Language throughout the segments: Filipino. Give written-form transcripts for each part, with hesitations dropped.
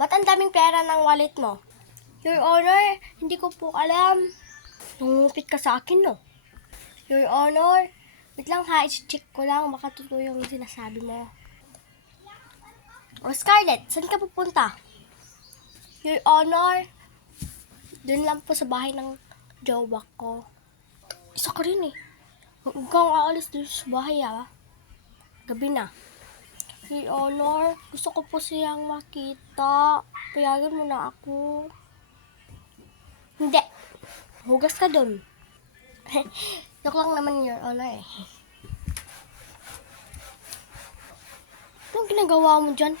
Ba't ang daming pera ng wallet mo? Your Honor, hindi ko po alam. Nangungupit ka sa akin, no? Your Honor, wait lang ha, i-check ko lang. Baka totoo yung sinasabi mo. O Scarlett, saan ka pupunta? Your Honor, dun lang po sa bahay ng jowa ko. Isa ka rin eh. Huwag kang aalis dun sa bahay ah. Gabi na. Your Honor, gusto ko po siyang makita. Payagan mo na ako. Hindi. Hugas ka dun. Joke lang naman, Your Honor eh. Anong ginagawa mo dyan?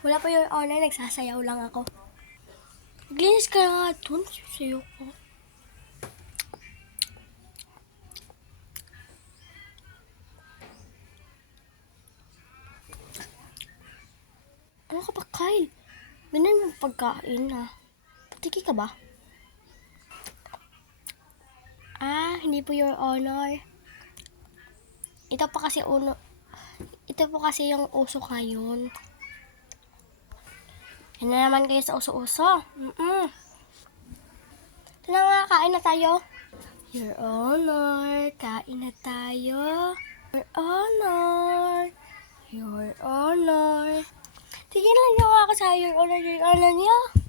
Wala pa, Your Honor. Nagsasayaw lang ako. Maglinis ka nga dun. Sasayaw ko. Ano ka ba, Kyle? Binan mo pagkain ha. Patiki ka ba? Hindi po, Your Honor. Ito po kasi yung uso ngayon. Yan na naman kayo sa uso-uso. Ito na nga, kain na tayo. Your Honor, kain na tayo. Your Honor. Your Honor. Tignan lang niyo ako sa Your Honor niyo.